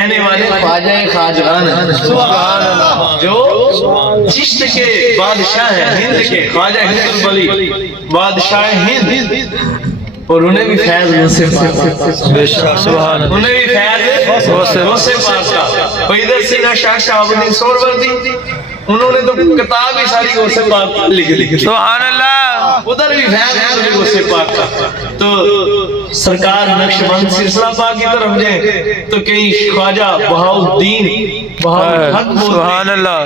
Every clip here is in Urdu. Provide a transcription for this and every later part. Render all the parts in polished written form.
کہنے والے خواجہ خواجگان ہیں جو چشت کے بادشاہ ہیں، ہند کے خواجہ ہند الولی بادشاہ ہند، اور انہیں بھی فیض غوث پاک بے شک سبحان اللہ، انہیں بھی فیض غوث پاک کا. ادھر سینا شاہ شہاب الدین سہروردی، انہوں نے تو کتاب ہی ساری غوث پاک پر لکھی سبحان اللہ، ادھر بھی فیض غوث پاک کا. تو سرکار نقش بند سلسلہ پاک کی طرف جائیں تو کئی خواجہ بہاؤالدین بہاؤالحق سبحان اللہ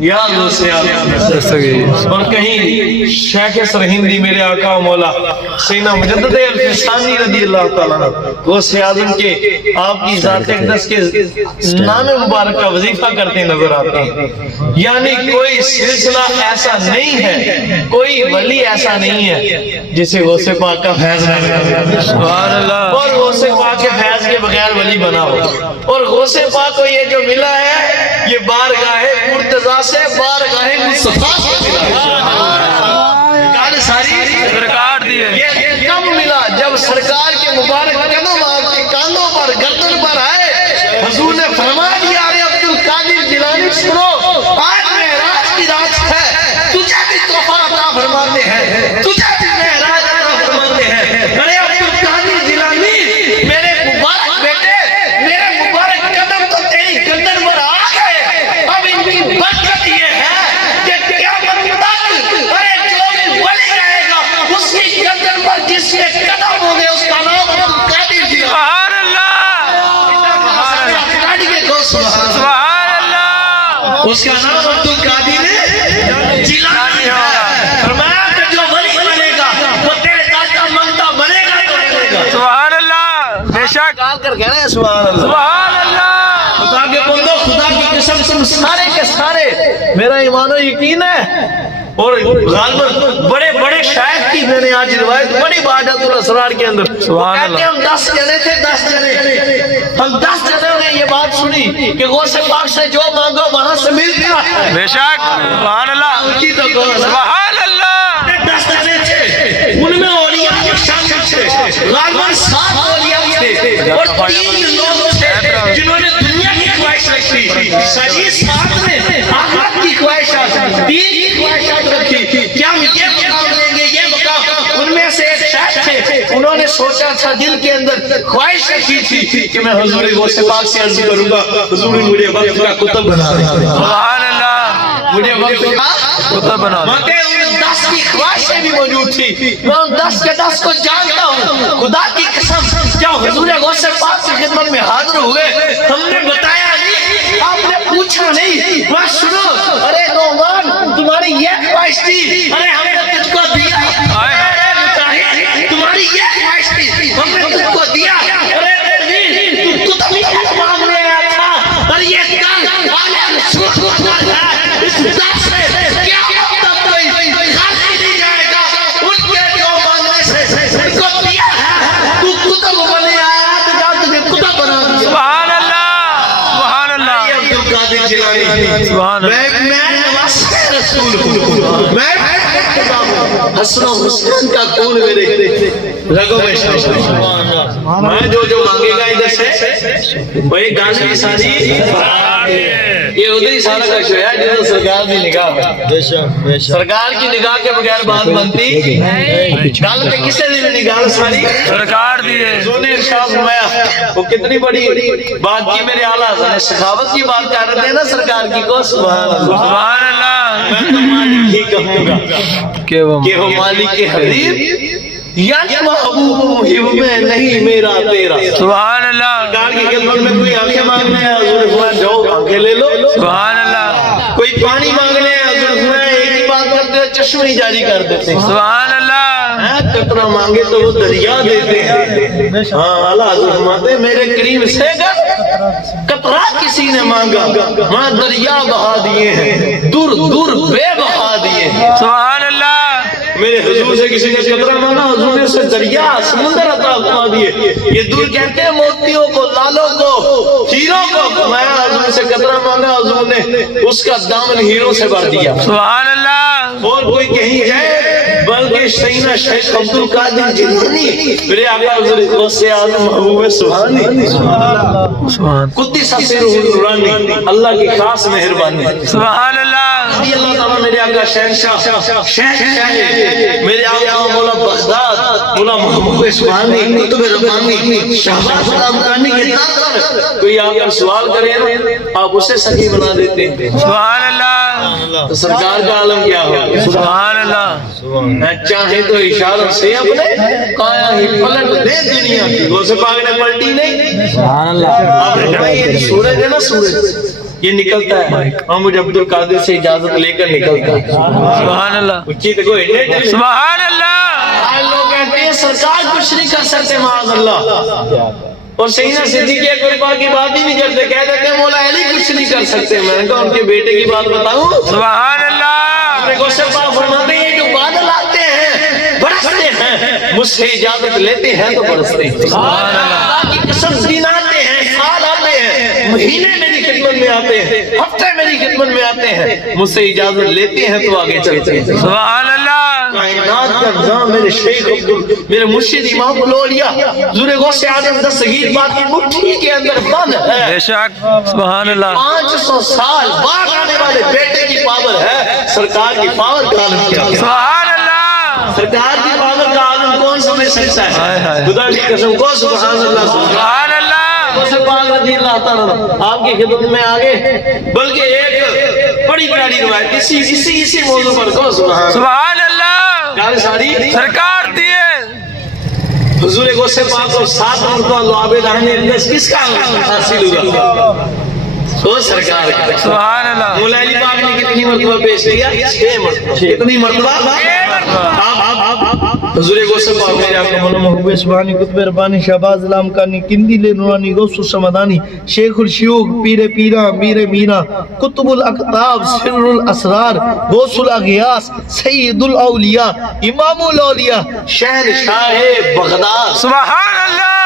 یا غوث اعظم، اور کہیں شیخ سرہندی میرے آقا و مولا سیدنا مجدد الفسانی رضی اللہ تعالیٰ عنہ غوث اعظم کے آپ کی ذات اقدس کے نام مبارک کا وظیفہ کرتے نظر آتے ہیں. یعنی کوئی سلسلہ ایسا نہیں ہے، کوئی ولی ایسا نہیں ہے جسے غوث پاک کا فیض نہ ملا سبحان اللہ، اور غوث پاک کے فیض کے بغیر ولی بنا ہو. اور غوث پاک کو یہ جو ملا ہے یہ بارگاہ مرتضیٰ سے بارگاہ مصطفیٰ سے ملا. ساری سرکار دیے یہ کب ملا؟ جب سرکار کے مبارک قدم آپ کے کانوں پر گردن پر آئے، حضور نے فرما دیا ارے عبد القادر جیلانی سنو، آج معراج کی رات ہے، تجھے بھی تحفہ عطا فرماتے ہیں، تجھے بھی معراج عطا فرماتے ہیں. ارے عبد القادر جیلانی میرے مبارک بیٹے، میرے مبارک قدم تو تیری گردن پر آ گئے، اب ان کی برکت یہ ہے کہ قیامت تک ارے جو بھی ولی رہے گا اس کی گردن پر جس کے قدم ہوں گے اس کا نام عبد القادر جیلانی سبحان اللہ، اس کا نام عبد القادر جیلانی ہے. فرمایا کہ جو ولی بنے گا وہ تیرے دادا منگتا بنے گا تو بنے گا. سبحان اللہ بے شک کال کر کہہ رہے ہیں سبحان اللہ. سبحان اللہ، خدا کے بندو، خدا کی قسم تم سارے کے سارے میرا ایمان و یقین ہے. اور غالباً بڑے بڑے شاعر کی میں نے آج روایت بڑی بہادت الاسرار کے اندر کہتے ہیں ہم 10 جنے تھے، 10 جنے، ہم 10 جنوں نے یہ بات سنی کہ غوث پاک سے جو مانگو وہاں سے ملتا ہے. بے شک سبحان اللہ اونچی تو کہو نا. سبحان اللہ، 10 جنے تھے، ان میں اولیاء کے شامل تھے، غالباً 7 اولیاء تھے اور 3 لوگ تھے جنہوں نے دنیا کی خواہش رکھی. سجی 7 نے آخرت کی خواہشات، دین کی خواہشات رکھی کہ ہم یہ مقام لیں گے، یہ مقام. ان میں سے ایک شاعر تھے، انہوں نے سوچا تھا دل کے اندر خواہش رکھی تھی کہ میں حضور غوث پاک سے عرض کروں گا حضور مجھے وقت کا کتب بنا دیں. سبحان اللہ، مجھے وقت کا کتب بنا دیں. مگر ان 10 کی خواہشیں بھی موجود تھی. میں ان 10 کے 10 کو جانتا ہوں. خدا کی قسم جب حضور غوث پاک کی خدمت میں حاضر ہوئے ہم نے بتایا نہیں، آپ نے پوچھا نہیں، بس سنو ارے نعمان تمہاری یہ خواہش تھی، ارے ہم نے تجھ کو دیا. ارے مجاہد تمہاری یہ خواہش تھی، ہم نے تجھ کو دیا. ارے پروین تو تب یہ مانگنے آیا تھا، اور یہ کل عالم سوچ رہا ہے اس ذات سے کیا مطلب کوئی خالی نہیں جائے گا. ان کے جو مانگنے سے ان کو دیا ہے، تو کتب بنے آیا تو جا تجھے کتب بنا دیا. سبحان اللہ، سبحان اللہ، یہ عبد القادر جیلانی سبحان اللہ، میں نواز رسول ہوں، میں حسن و حسین کا خون میرے رگوں میں شامل ہے. میں جو مانگے گا ادھر سے وہی گانے کی ساری یہ ادھر ہی سارا کچھ ہے جس سرکار کی نگاہ ہے. سرکار کی نگاہ کے بغیر بات بنتی کل میں کسے دی نگاہ ساری سرکار دیے حضور نے ارشاد فرمایا. وہ کتنی بڑی بات کی میرے اعلیٰ حضرت نے سخاوت کی بات کر رہے ہیں نا سرکار کی کو. سبحان اللہ، سبحان اللہ، میں تو مالک ہی کہوں گا کہ وہ مالک کے حبیب یعنی محبوب محب میں نہیں میرا تیرا. سبحان اللہ، سرکار کی خدمت میں کوئی آنکھیں مانگنے ہیں حضور فرمایا جاؤ آنکھیں لے لو. سبحان اللہ، کوئی پانی مانگنے ہیں حضور فرمایا ایک ہی بات کرتے ہیں چشمے جاری کر دیتے ہیں. سبحان اللہ، قطرہ مانگے تو وہ دریا دیتے ہیں. ہاں اعلیٰ حضور فرماتے ہیں میرے کریم سے قطرہ کسی نے مانگا وہاں دریا بہا دیے ہیں، دور دور بے بہا دیے ہیں. سبحان اللہ، میرے حضور سے کسی نے قطرہ مانگا حضور نے اسے دریا سمندر عطا فرما دیے. یہ دور کہتے ہیں موتیوں کو، لالوں کو، ہیروں کو. میں حضور سے قطرہ مانگا حضور نے اس کا دامن ہیروں سے بھر دیا. سبحان اللہ، اور کوئی کہیں جائے بلکہ سیدنا شیخ عبد القادر جیلانی میرے آقا حضور غوث اعظم محبوب سبحانی قدس سرہ النورانی اللہ کی خاص مہربانی سبحان اللہ رضی اللہ تعالیٰ میرے آقا شہنشاہ شہنشاہ میرے آقا مولا بغداد مولا محبوب سبحانی قطب ربانی شہباز رامکانی کے تاثر کوئی آپ کا سوال کرے نا آپ اسے سخی بنا دیتے ہیں سبحان اللہ تو سرکار کا عالم کیا ہو سبحان اللہ چاہے تو اشارہ سے اپنے کایا ہی پلٹ دے دنیا کی وہ سے پاک نے پلٹی نہیں سبحان اللہ آپ نے کہا یہ سورج ہے نا سورج یہ نکلتا ہے ہم مجھے عبد القادر سے اجازت لے کر نکلتا ہے سبحان اللہ اچھی تو کوئی نہیں سبحان اللہ آج لوگ کہتے ہیں سرکار کچھ نہیں کر سکتے معاذ اللہ اور سیدنا صدیق اکبر کی بات ہی نہیں کرتے کہہ دیتے ہیں مولا علی کچھ نہیں کر سکتے میں نے کہا ان کے بیٹے کی بات بتاؤں سبحان اللہ غوث پاک فرماتے ہیں جو بادل آتے ہیں برستے ہیں مجھ سے اجازت لیتے ہیں تو برستے ہیں سبحان اللہ کی قسم دن آتے ہیں سال آتے ہیں مہینے میری خدمت میں آتے ہیں ہفتے میری خدمت میں آتے ہیں مجھ سے اجازت لیتے ہیں تو آگے چلتے ہیں سبحان اللہ کائنات کا نظام میرے شیخ میرے مرشد امام الاولیاء حضور غوث اعظم دستگیر بات کی مٹھی کے اندر بند ہے بے شک سبحان اللہ 500 سال بعد آنے والے بیٹے کی پاور ہے سرکار کی پاور کا عالم کیا ہے سبحان اللہ سرکار کی پاور کا عالم کون سمجھ سکتا ہے خدا کی قسم کو سبحان اللہ سبحان اللہ غوث پاک رضی اللہ تعالیٰ آپ کی خدمت میں آگے بلکہ ایک بڑی پیاری روایت اسی موضوع پر کو سبحان اللہ سرکار دیے حضور غوث پاک کو 7 مرتبہ لعاب دہنے کس کا حاصل ہوا وہ سرکار کا سبحان اللہ مولا علی پاک نے کتنی مرتبہ پیش کیا 6 مرتبہ کتنی مرتبہ حضور غوث پاک میرے آقا مولا محبوب سبحانی قطب ربانی شہباز علامکانی قندیل نورانی غوث السمدانی شیخ الشیوخ پیر پیرا میر میرا قطب الاقطاب سر الاسرار غوث الاغیاس سید الاولیاء امام الاولیاء شہنشاہ بغداد سبحان اللہ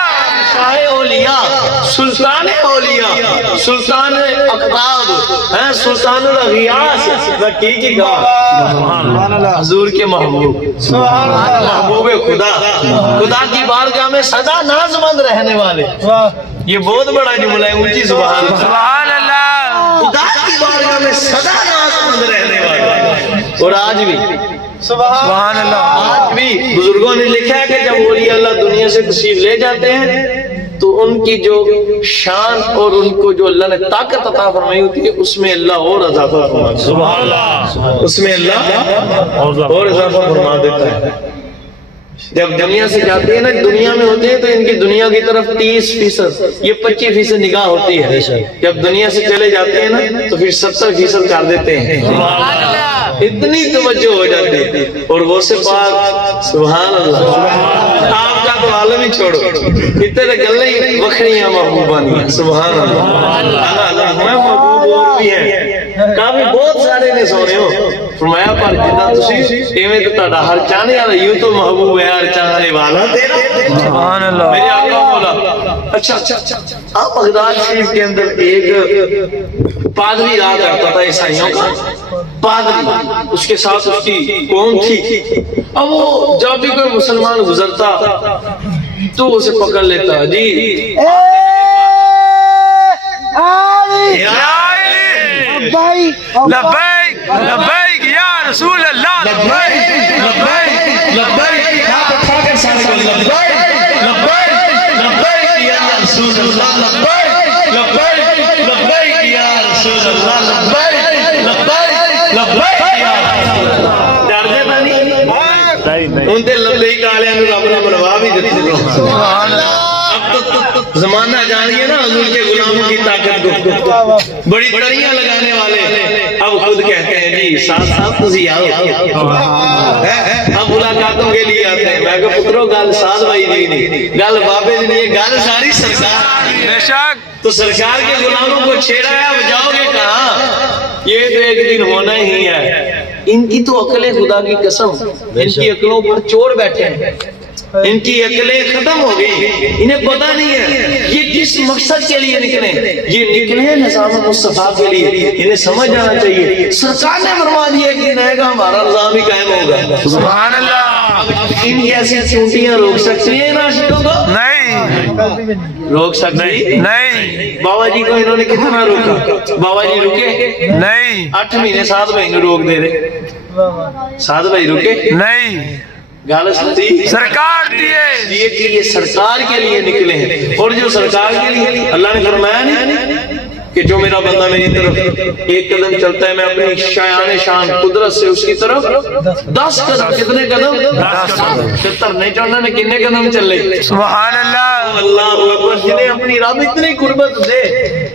شاہ اولیاء سلطان اولیاء سلطان اقطاب سلطان الاغیاس کی حضور کے محبوب محبوب خدا کی بارگاہ میں سدا نازمند رہنے والے یہ بہت بڑا جملہ ہے اونچی سبحان اللہ خدا کی بارگاہ میں سدا نازمند رہنے والے اور آج بھی سبحان اللہ آج بھی بزرگوں نے لکھا ہے کہ جب اولیاء اللہ دنیا سے تشریف لے جاتے ہیں تو ان کی جو شان اور ان کو جو اللہ نے طاقت عطا فرمائی ہوتی ہے اس میں اللہ اور اضافہ فرما سبحان اللہ اس میں اللہ اور اضافہ فرما دیتا ہے جب دنیا سے جاتے ہیں نا دنیا میں ہوتے ہیں تو ان کی دنیا کی طرف 30% یہ 25% نگاہ ہوتی ہے جب دنیا سے چلے جاتے ہیں نا تو پھر 70% کر دیتے ہیں اتنی توجہ ہو جاتی ہے اور وہ سے پاک سبحان اللہ آپ کا تو عالم ہی چھوڑو اتنے گلے ہی وکھریاں محبوبانی سبحان اللہ اللہ محبوب اور بھی ہیں کافی بہت سارے نے سونے ہو فرمایا پر جدا تسی ایویں تو تہاڈا ہر چاہنے والا یوں تو محبوب ہے ہر چاہنے والا تیرا سبحان اللہ میرے آقا مولا اچھا آپ بغداد شریف کے اندر ایک پادری رہا کرتا تھا عیسائیوں کا پادری اس کے ساتھ اس کی قوم تھی اب وہ جب بھی کوئی مسلمان گزرتا تو اسے پکڑ لیتا جی لبیک لبیک یا رسول اللہ لبیک لبیک لبیک یا رسول اللہ لبیک لبیک یا رسول اللہ لبیک لبیک یا ڈر دیتا نہیں ان تے لبیک آلیاں نو رب نے بنوا بھی دیتے سبحان اللہ زمانہ جانیے نا حضور کے غلاموں کی طاقت کو بڑی تڑیاں لگانے والے اب خود کہتے ہیں جی صاحب تسی آؤ ہم ملاقاتوں کے لیے آتے ہیں میں کہا پترو گل ساز بھائی دی نہیں گل بابے دی نہیں گل ساری سرکار بے شک تو سرکار کے غلاموں کو چھیڑا ہے اب جاؤ گے کہاں یہ تو ایک دن ہونا ہی ہے ان کی تو عقلیں خدا کی قسم ان کی عقلوں پر چور بیٹھے ہیں ان کی عقلیں ختم ہو گئی، انہیں پتہ نہیں ہے یہ کس مقصد کے لیے نکلے، یہ نکلے نظام مصطفیٰ کے لیے، انہیں سمجھ آنا چاہیے۔ سرکار نے فرما دیا کہ رہے گا ہمارا نظام ہی قائم ہوگا۔ سبحان اللہ۔ ان جیسی چونٹیاں روک سکتی ہیں ناشتوں کو؟ نہیں روک سکتی نہیں بابا جی کو انہوں نے کتنا روکا؟ بابا جی رکے نہیں 8 مہینے 7 مہینے روک دے رہے، 7 بھائی رکے نہیں گال سنتی سرکار دیے یہ کہ یہ سرکار کے لیے نکلے ہیں، اور جو سرکار کے لیے اللہ نے فرمایا نہیں کہ جو میرا بندہ میری طرف ایک قدم چلتا ہے میں اپنی شایان شان قدرت سے اس کی طرف 10 قدم، کتنے قدم؟ 10 قدم۔ پھر ترنے چڑھنا نے کتنے قدم چلے؟ سبحان اللہ۔ اللہ اکبر، جنہیں اپنی رب اتنی قربت دے،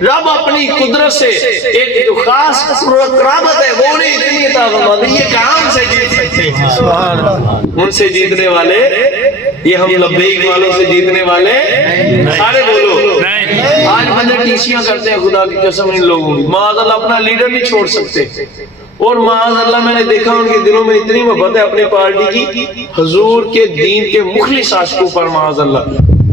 رب اپنی قدرت سے ایک جو خاص قرابت ہے وہ نہیں اتنی عطا فرما دی، یہ کام سے جیت سکتے ہیں؟ سبحان اللہ۔ ان سے جیتنے والے، یہ ہم لبیک والوں سے جیتنے والے سارے بولو آج بندے ٹیسیاں کرتے ہیں خدا کی قسم ان لوگوں کی، معاذ اللہ اپنا لیڈر نہیں چھوڑ سکتے، اور معاذ اللہ میں نے دیکھا ان کے دلوں میں اتنی محبت ہے اپنی پارٹی کی، حضور کے دین کے مخلص عاشقوں پر معاذ اللہ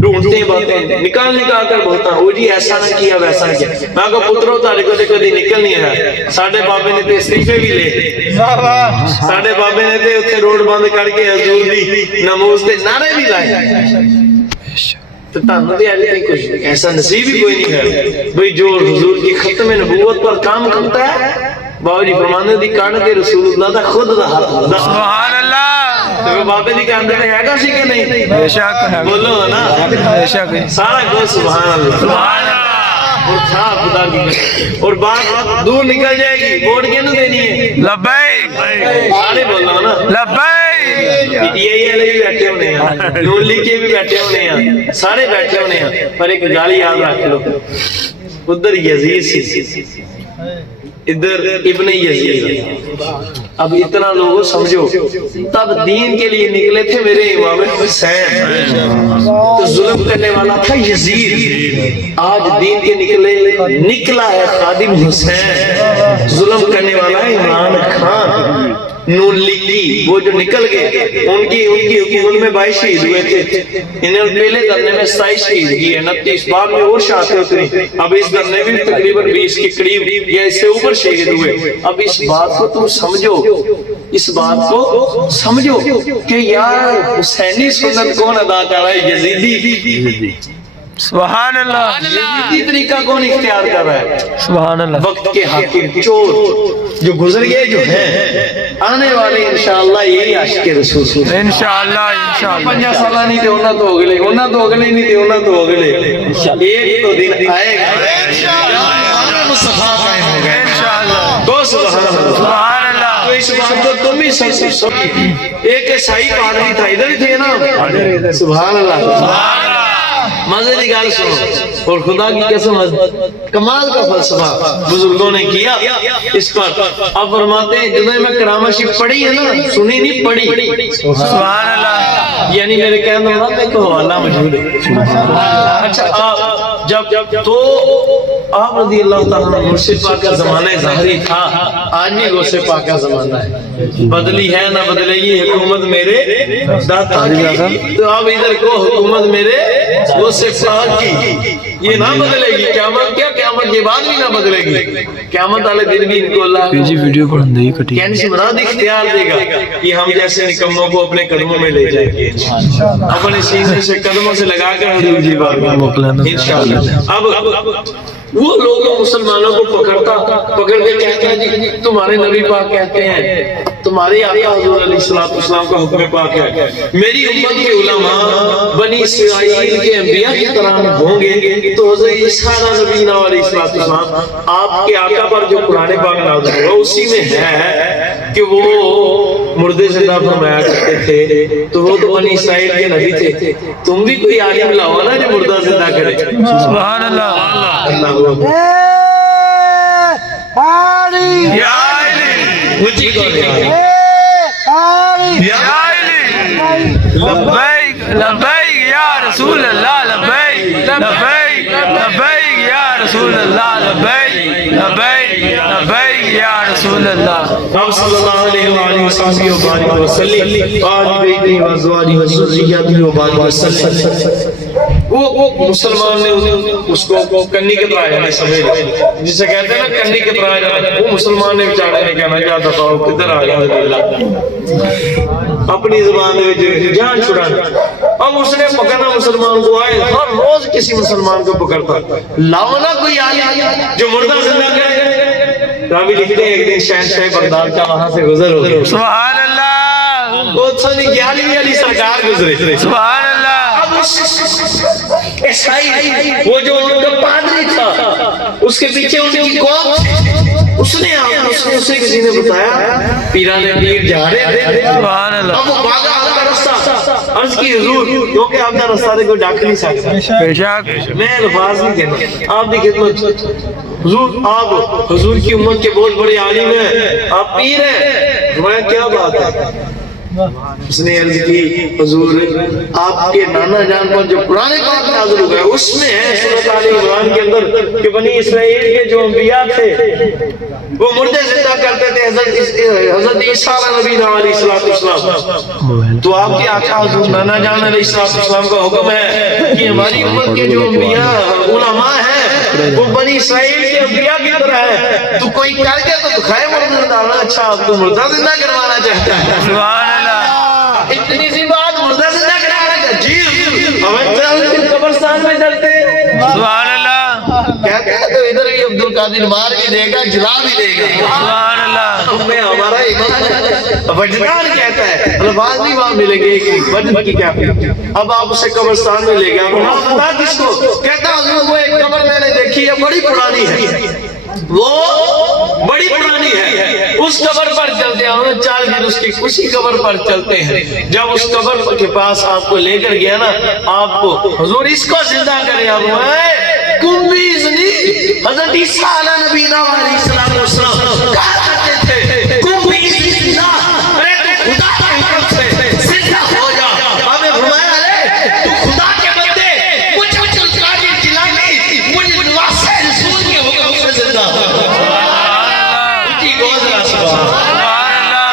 ڈھونڈتے باتیں نکال کر بولتا وہ جی ایسا نہ کیا ویسا نہ کیا، میں کو پترو تارے کدے کدی نکل نہیں آیا، ساڑھے بابے نے تے استعفے بھی لے، ساڑھے بابے نے تے اتنے روڈ بند کر کے حضور دی نماز دے نعرے بھی لائے، تو تانوں دے علی کچھ ایسا نصیب ہی کوئی نہیں ہے بھئی جو حضور کی ختم نبوت پر کام کرتا ہے۔ بابا جی فرمانے دی کان کے رسول اللہ دا خود دا ہاتھ دا سبحان اللہ۔ تو بابے دی کان دے ہے گا سی کہ نہیں؟ بے شک ہے، بولو نا بے شک ہے۔ سارا کو سبحان اللہ، سبحان اللہ۔ اور تھا خدا کی، اور بات دور نکل جائے گی، ووٹ کینوں دینی ہے؟ لبیک سارے بولنا نا، لبیک۔ یہ والے بھی بیٹھے ہونے ہیں، نون لیگ کے بھی بیٹھے ہونے ہیں، سارے بیٹھے ہونے ہیں، پر ایک گالی یاد رکھ لو، ادھر یزید سی، ادھر ابن یزید، اب اتنا لوگوں سمجھو تب دین کے لیے نکلے تھے میرے امام حسین، تو ظلم کرنے والا تھا یزید، آج دین کے نکلا ہے خادم حسین، ظلم کرنے والا ہے عمران خان، نون لیگ کی وہ جو نکل گئے ان کی حکومت میں 22 شہید ہوئے تھے، انہوں نے پہلے دھرنے میں 27 شہید کی ہے، 29 بعد میں اور شہادتیں اتری، اب اس دھرنے میں تقریباً 20 کے قریب یا اس سے اوپر شہید ہوئے۔ اب اس بات کو تم سمجھو، اس بات کو سمجھو کہ یار حسینی سنت کون ادا کر رہا ہے؟ یزیدی۔ سبحان اللہ۔ یزیدی طریقہ کون اختیار کر رہا ہے؟ سبحان اللہ۔ وقت کے حاکم چور جو گزر گئے جو ہیں، آنے والے انشاءاللہ یہی عاشق رسول انشاءاللہ انشاءاللہ 50 سالہ نہیں تھے انہاں تو ہو گلے، انہاں تو ہو گلے نہیں تھے انہاں تو ہو گلے، ایک تو دن آئے گا مصطفیٰ قائم ہو گئے انشاءاللہ۔ تو سبحان اللہ، سبحان اللہ۔ تو اس بات کو تم بھی سمجھو، ایک عیسائی پادری تھا ادھر ہی تھے نا، سبحان اللہ، مزے کی گل سنو، اور خدا کی قسم کمال کا فلسفہ بزرگوں نے کیا اس پر۔ اب فرماتے ہیں جب میں کرامت شریف پڑھی ہے نا، سنی نہیں پڑھی، سبحان اللہ۔ یعنی میرے کہنے والا میں کو حوالہ موجود ہے۔ اچھا آپ جب تو آپ رضی اللہ تعالیٰ مرشد پاک کا زمانہ ظاہری تھا، آج بھی غوث پاک کا زمانہ ہے، بدلی ہے نہ بدلے گی حکومت میرے داتا کی، تو اب ادھر کو حکومت میرے غوث پاک کی، یہ نہ بدلے گی، قیامت کیا قیامت کے بعد بھی نہ بدلے گی، قیامت والے دن بھی ان کو اللہ ویڈیو کو اندر ہی کٹی کہنے سے مراد اختیار دے گا کہ ہم جیسے نکموں کو اپنے قدموں میں لے جائیں گے، اپنے سینے سے قدموں سے لگا کر انشاءاللہ۔ اب وہ لوگ مسلمانوں کو پکڑ کے کہتے ہیں جی تمہارے نبی پاک کہتے ہیں، تمہارے آقا حضور علیہ السلام کا حکم پاک ہے، میری امت کے علماء بنی اسرائیل کے انبیاء کی طرح ہوں گے، تو حضرت عیسیٰ نبی علیہ السلام آپ کے آقا پر جو قرآن پاک نازل ہوا اسی میں ہے کہ وہ مردے زندہ فرمایا کرتے تھے، تو وہ تو بنی اسرائیل کے نبی تھے، تم بھی کوئی عالم لاؤ نا جو مردہ زندہ کرے۔ سبحان اللہ۔ اللہ یا علی، اونچی کرو یا علی، لبیک لبیک یا رسول اللہ، لبیک لبیک لبیک یا رسول اللہ لبیک لبیک لبیک یا رسول اللہ آپ صلی اللہ علیہ وآلہ وسلم آل بیتی وازواجی وذریتی وبارک وسلم. وہ مسلمان نے اس کو کنی کے طرح نہیں سمجھ جسے کہتے ہیں نا کنی کے طرح وہ مسلمان نے بیچارے نے کہنا یا دفعہ کدھر آ گیا اپنی زبان میں جان چھڑانا. اب اس نے پکڑنا مسلمان کو آئے ہر روز کسی مسلمان کو پکڑتا لاؤ نا کوئی عالم جو مردہ زندہ کرے. راوی لکھتے ہیں ایک دن شہنشاہ بغداد کا وہاں سے گزر ہو گیا. سبحان اللہ وہ سنی گیالی علی سرکار گزرے. سبحان اللہ. اب عیسائی وہ جو ان کا پادری تھا اس کے پیچھے ان کی قوم تھی. اس نے اسے کسی نے بتایا پیران پیر جا رہے تھے. سبحان اللہ. اب وہ بھاگا آپ کا رستہ عرض کی حضور کیونکہ آپ کا رستہ دیکھو ڈاک نہیں سکتا. بے شک میں الفاظ نہیں کہنا آپ کی خدمت حضور آپ حضور کی امت کے بہت بڑے عالم ہیں آپ پیر ہیں. میں کیا بات ہے اس نے عرض کی حضور آپ کے نانا جان پر جو قرآن پاک نازل ہو گیا اس میں ہے سورۃ آل عمران کے اندر کہ بنی اسرائیل کے جو انبیاء تھے وہ مردے زندہ کرتے تھے حضرت عیسیٰ نبی علیہ السلام. تو آپ کے آقا حضور نانا جان علیہ السلام کا حکم ہے کہ ہماری امت کے جو انبیاء علماء ہیں وہ بنی اسرائیل کے انبیاء کی طرح ہے. تو کوئی کر کے تو دکھائے مردہ ڈالنا. اچھا آپ کو مردہ زندہ کروانا چاہتا ہے. سبحان اللہ. اتنی سی بات مردہ زندہ کروانا چاہتا ہے. جی ہمیں قبرستان میں چلتے سبحان اللہ. کہتے ہیں تو ادھر ہی عبد القادر مار بھی دے گا جلا بھی دے گا. سبحان اللہ. ہمیں ہمارا ایمان وجدان کہتا ہے الفاظ نہیں وہاں ملیں گے وجد کی کیا. اب آپ اسے قبرستان میں لے گیا بتا کس کو کہتا حضور وہ ایک قبر میں نے دیکھی ہے بڑی پرانی ہے وہ بڑی پرانی ہے اس قبر پر چلتے ہیں. ہمیں 4 دن اس کی اسی قبر پر چلتے ہیں. جب اس قبر کے پاس آپ کو لے کر گیا نا آپ کو حضور اس کو زندہ کرے. اب حضرت عیسیٰ علیہ نبی علیہ السلام کہا کرتے تھے کم بھی زندہ ارے تو خدا کے حکم سے زندہ ہو جا. ہمیں فرمایا ارے تو خدا کے بندے مجھے چلکاری جلانی مجھے واسطے رسول کے حکم سے زندہ ہو. ان کی گوز را سبحان اللہ.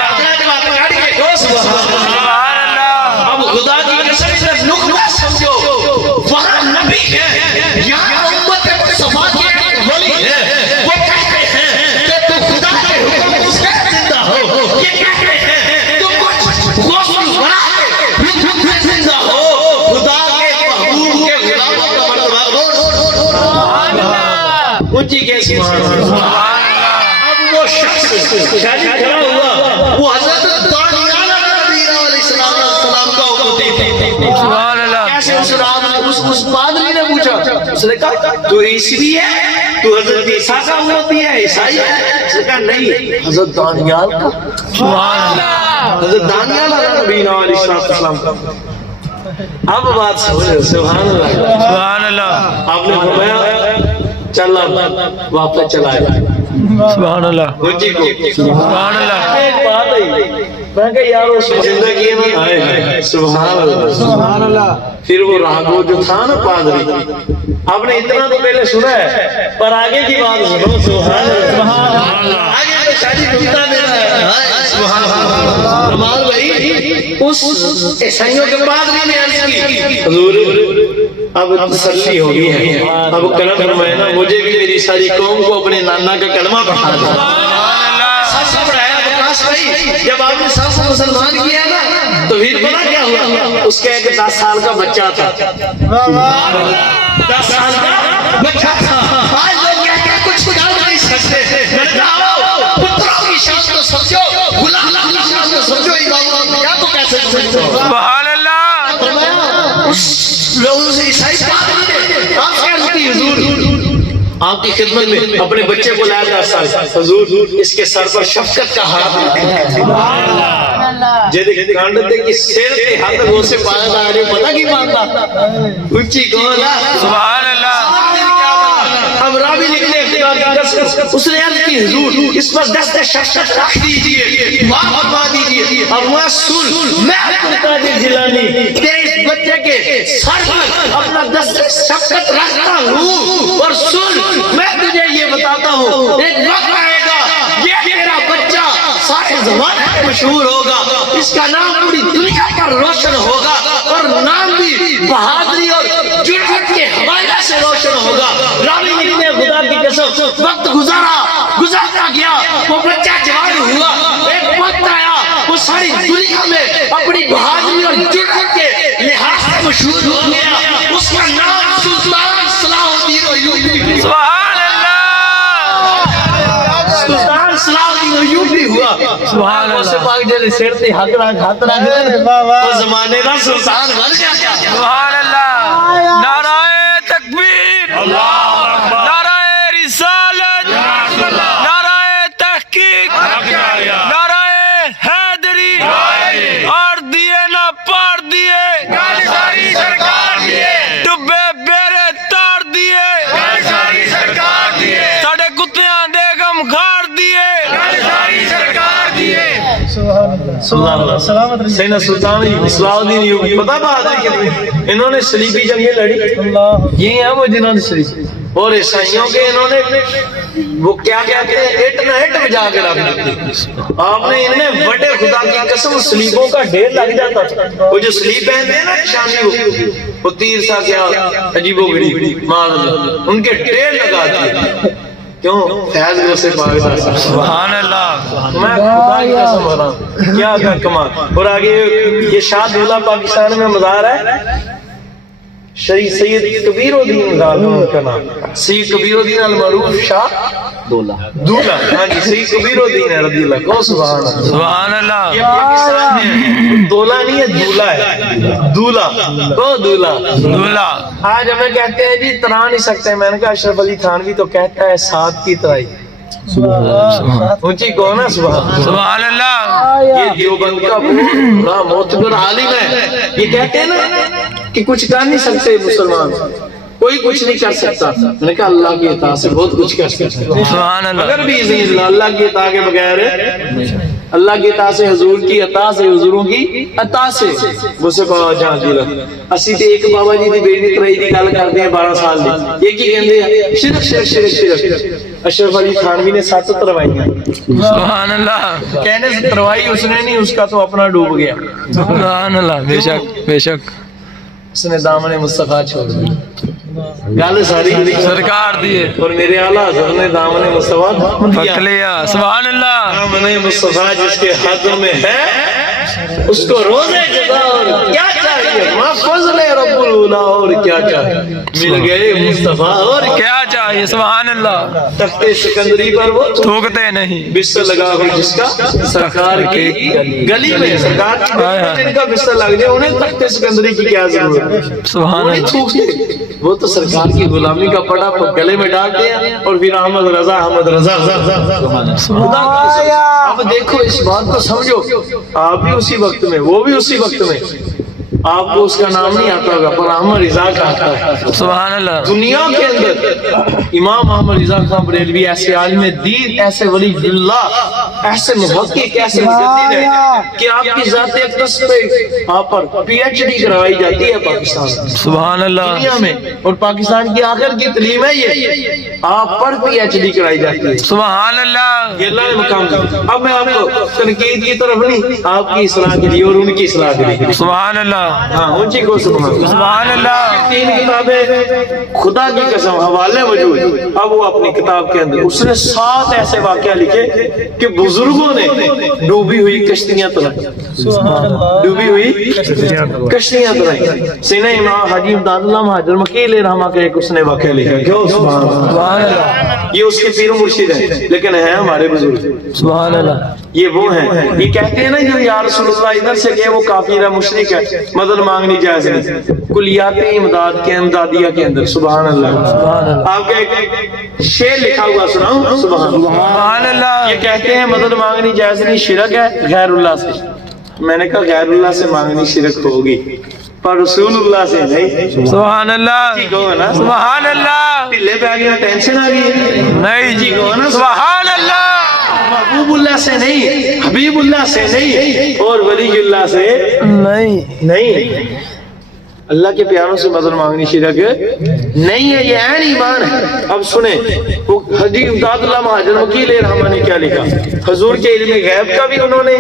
اب خدا کی قسم سے نقطہ سمجھو وہاں نبی ہے یہاں امت مصطفیٰ کے ولی ہے. وہ کہتے ہیں کہ تو خدا کے حکم سے زندہ ہو. یہ کہتے ہیں تو کچھ غسل بنا ہے حکم سے زندہ ہو. خدا کے محبوب کے غلاموں کا مرتبہ سبحان اللہ. اونچی کے سبحان اللہ. اب وہ شخص شادی کھڑا ہوا وہ حضرت دانیال علیہ السلام کا ہوتی تھی. سبحان اللہ. کیسے اس پادری نے پوچھا اس نے کہا تو عیسوی ہے تو حضرت عیسیٰ کا ہوتی ہے عیسائی ہے. اس نے کہا نہیں حضرت دانیال کا. سبحان اللہ. حضرت دانیال نبی علیہ السلام کا. اب بات سمجھو سبحان اللہ. سبحان اللہ. آپ نے فرمایا چل واپس چلا جائے. سبحان اللہ. سبحان اللہ. ایک بات ہے میں کہ یار اس زندگی میں آئے ہیں سبحان اللہ. سبحان اللہ. پھر وہ راہگو جو تھا نا پادری آپ نے اتنا تو پہلے سنا ہے پر آگے کی بات سنو سبحان اللہ. آگے تو شادی ڈھونڈتا دینا ہے سبحان اللہ. کمال بھائی اس عیسائیوں کے پادری نے عرض کی حضور اب تسلی ہو گئی ہے اب کلمہ فرمائے نا مجھے بھی میری ساری قوم کو اپنے نانا کا کلمہ پڑھا دو. سب پڑھایا بکاس بھائی جب آپ نے سب سے مسلمان کیا نا تو پھر پتا کیا ہوا اس کا ایک 10 سال کا بچہ تھا. 10 سال کا بچہ تھا. آج لوگ کہتے ہیں کچھ کر نہیں سکتے. میں نے کہا پتروں کی شان کو سمجھو غلاموں کی شان کو سمجھو امام کیا تو کیسے سمجھو. سبحان اللہ. اس لوگوں سے عیسائی پادری نے آپ سے عرض کی حضور آپ کی خدمت میں اپنے بچے کو لایا 10 سال حضور اس کے سر پر شفقت کا ہاتھ رکھیں. جیدے کانڈ دے کی سیر کے ہاتھ وہ سے پایا تھا آنے پتہ کی مانتا اونچی گولا. سبحان اللہ. اب رابی لکھنے کی قسم اس نے عرض کی حضور اس پر دست شفقت رکھ دیجئے، دعا فرما دیجئے۔ اور وہ سن میں عبد القادر جیلانی تیرے اس بچے کے سر پر اپنا دست شفقت رکھتا ہوں، اور سن میں تجھے یہ بتاتا ہوں ایک وقت آئے گا یہ تیرا بچہ سارے زمانے میں مشہور ہوگا، اس کا نام پوری دنیا پر روشن ہوگا، اور نام بھی بہادری اور جرأت کے حوالے سے روشن ہوگا۔ راوی لکھتے ہیں خدا کی قسم وقت گزارتا گیا، وہ بچہ جوان ہوا، ایک وقت آیا وہ ساری دنیا میں اپنی بہادری اور جرأت کے لحاظ سے مشہور ہو گیا، اس کا نام سلطان صلاح الدین ایوبی، سبحان اللہ، سلطان صلاح الدین ایوبی ہوا۔ سبحان اللہ، سے پاک جلے سیر تے حق رکھ وہ زمانے کا سلطان بن گیا۔ سبحان اللہ، نعرہ تکبیر، نعرہ رسالت، نعرہ تحقیق، نعرہ حیدری، اور دیے نہ پار دیے، ڈبے بیرے تار دیے، ساڑھے کتیاں دے غم کھار دیے۔ سینا سلطان صلاح الدین ایوبی پتہ بات ہے کہ انہوں نے صلیبی جنگیں لڑی، یہ ہیں وہ جنہوں نے صلیبی، اور عیسائیوں کے انہوں نے وہ کیا کہتے ہیں اٹ نہ اٹ بجا کے رکھ دیتے۔ آپ نے انہیں بڑے خدا کی قسم صلیبوں کا ڈھیر لگ جاتا تھا، وہ جو صلیب پہنتے ہیں نا نشانی وہ تیر سا کیا عجیب و غریب مان اللہ ان کے ڈھیر لگا دیے، کیوں فیض میں سے پاک تھا۔ سبحان اللہ، میں خدا کی قسم بتا رہا کیا کیا کمال۔ اور آگے یہ شاہ دولہ پاکستان میں مزار ہے، شریف سید کبیر الدین مزار کا نام، سید کبیر الدین المعروف شاہ دولہ، ہاں جی سید کبیر الدین رضی اللہ کو سبحان اللہ۔ سبحان اللہ، یہ پاکستان میں دولہ نہیں ہے دولہ ہے، دولہ کو دولہ دولہ، آج ہمیں کہتے ہیں جی ترا نہیں سکتے، میں نے کہا اشرف علی تھانوی تو کہتا ہے ساتھ کی ترائی، اونچی کون ہے سبحان اللہ، یہ دیوبند کا بڑا معتبر عالم ہے، یہ کہتے ہیں نا کہ کچھ کر نہیں سکتے مسلمان، کوئی کچھ نہیں کر سکتا، میں نے کہا اللہ کی عطا سے بہت کچھ کر سکتا ہے، سبحان اللہ، مگر بھی عزیز اللہ کی عطا کے بغیر اللہ کی عطا سے حضور کی عطا سے حضوروں کی عطا سے مجھ سے کہا جہاں دی رکھ اسی تے ایک بابا جی دی بیٹی ترائی دی گل کرتے ہیں 12 سال دی، یہ کی کہندے ہیں شرک شرک شرک شرک۔ اشرف علی تھانوی نے 7 تروائیاں، سبحان اللہ، کہنے سے تروائی اس نے نہیں، اس کا تو اپنا ڈوب گیا، سبحان اللہ، بے شک بے شک، اس نے دامن مصطفیٰ چھوڑ دیا، گل ساری سرکار دیے اور میرے اعلیٰ حضرت نے دامن مصطفیٰ پکھ لیا، سبحان اللہ، دامن مصطفیٰ جس کے ہاتھوں میں ہے اس کو روزے جزا اور کیا چاہیے، ما فضل رب العلا اور کیا چاہیے، مل گئے مصطفیٰ اور کیا چاہیے، سبحان اللہ، تخت سکندری پر وہ تھوکتے نہیں، بستر لگا ہو جس کا سرکار کی گلی میں، سرکار کی گلی میں جن کا بستر لگ جائے انہیں تخت سکندری کی کیا ضرورت ہے، سبحان انہیں اللہ، تھوکتے، وہ تو سرکار کی غلامی کا پڑا گلے میں ڈالتے ہیں اور پھر احمد رضا احمد رضا خدا کی قسم۔ اب دیکھو اس بات کو سمجھو، آپ بھی اسی وقت میں وہ بھی اسی وقت میں، آپ کو اس کا نام نہیں آتا ہوگا پر احمد رضا کا آتا ہے، سبحان اللہ، دنیا کے اندر امام احمد رضا خان بریلوی ایسے عالم دین، ایسے ولی اللہ، ایسے محقق، ایسے مجدد ہے کہ آپ کی ذات اقدس پہ آپ پر پی ایچ ڈی کروائی جاتی ہے پاکستان میں، سبحان اللہ، دنیا میں، اور پاکستان کی آخر کی تعلیم ہے یہ، آپ پر پی ایچ ڈی کرائی جاتی ہے، سبحان اللہ، یہ اللہ نے مقام دیا۔ اب میں آپ کو تنقید کی طرف نہیں، آپ کی اصلاح کے لیے اور ان کی اصلاح کے لیے، سبحان اللہ، ہاں اونچی کو سبحان اللہ، 3 کتابیں خدا کی قسم حوالے موجود، اب وہ اپنی کتاب کے اندر اس نے 7 ایسے واقعہ لکھے کہ بزرگوں نے ڈوبی ہوئی کشتیاں ترائی، ڈوبی ہوئی کشتیاں ترائی، سینہ امام حاجی امداد اللہ مہاجر مکیل رحمہ کا ایک اس نے واقعہ لکھا، کیوں سبحان اللہ، یہ اس کے پیر و مرشد ہیں لیکن ہیں ہمارے بزرگ، سبحان اللہ، یہ وہ ہیں، یہ کہتے ہیں نا جو یا رسول اللہ ادھر سے گئے وہ کافر ہے، مشرک ہے، مدد مانگنی جائز نہیں، کلیات امداد کے امدادیہ کے اندر، سبحان اللہ، آپ کا ایک شعر لکھا ہوا سناؤں، سبحان اللہ، یہ کہتے ہیں مدد مانگنی جائز نہیں، شرک ہے غیر اللہ سے، میں نے کہا غیر اللہ سے مانگنی شرک ہوگی، پر رسول اللہ سے نہیں. سبحان اللہ جی کہو نا. سبحان اللہ ڈھلے پہ آ گیا, ٹینشن آ گئی. نہیں جی کہو نا. سبحان اللہ محبوب اللہ سے نہیں, حبیب اللہ سے نہیں, اور ولی اللہ سے نہیں. اللہ کے پیاروں سے مدد مانگنی شرک نہیں ہے, یہ عین ایمان ہے. اب سنیں وہ حجی امداد اللہ مہاجر وکیل رحمہ نے کیا لکھا. حضور کے علم غیب کا بھی انہوں نے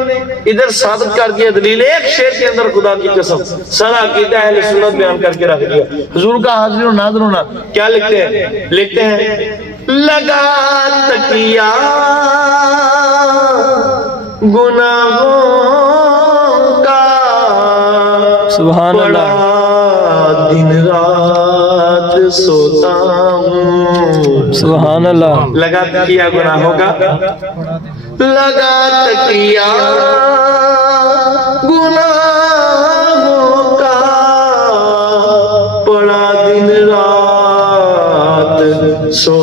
ادھر ثابت کر دیا دلیل, ایک شعر کے اندر خدا کی قسم سارا عقیدہ اہل سنت بیان کر کے رکھ دیا. حضور کا حاضر و ناظر ہونا کیا لکھتے ہیں لگا تکیہ گناہوں کا سبحان اللہ دن رات سوتا ہوں. سبحان اللہ لگا تکیہ گناہوں کا, لگا تکیہ گناہوں کا, پڑا دن رات سوتا